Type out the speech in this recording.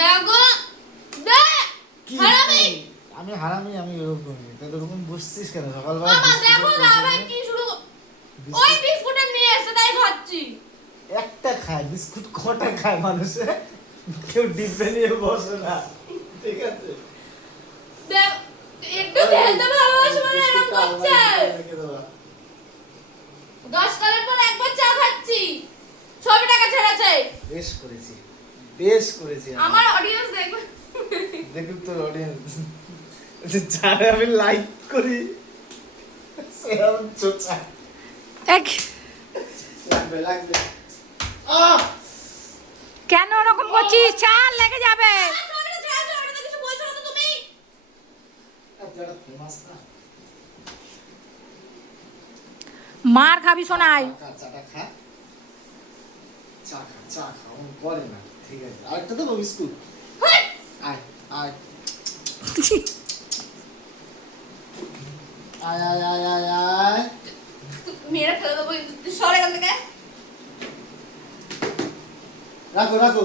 দেখো দে হারামি আমি হারামি, আমি এরকমই। তা এরকম বসছিস কেন সকালবেলা? মামা দেখো না ভাই কি শুরু ওই বিস্কুট নিয়ে এসে তাই খাচ্ছি। একটা খায় বিস্কুট, কটা খায় মানুষে? কেউ ডিব্বে নিয়ে বসে না, ঠিক আছে? দেখ একটু খেলতে ভালোবাসে মানে এরকম করছে। 10 কালের পর একবার চা খাচ্ছি, 6 টাকা ছেড়েছে। বেশ করেছি, বেশ করেছি। আমার অডিয়েন্স দেখবে, দেখুন তোর অডিয়েন্স যারা আমি লাইক করি সেরকম চোচা এক লাগবে লাগবে। কেন ওরকম করছিস? চাল লেগে যাবে। কিছু বলছো না তো তুমি। যারা ফেমাস না, মার খাবি শোনাই। চাটা খা, চা খা, চা খা, ও করে না, ঠিক আছে? আরেকটা দেবো বিস্কুট? আয় আয় আয় আয় আয় আয় আয়। মেয়েরা ফেলে দেবো সরে এখান থেকে। রাখো রাখো।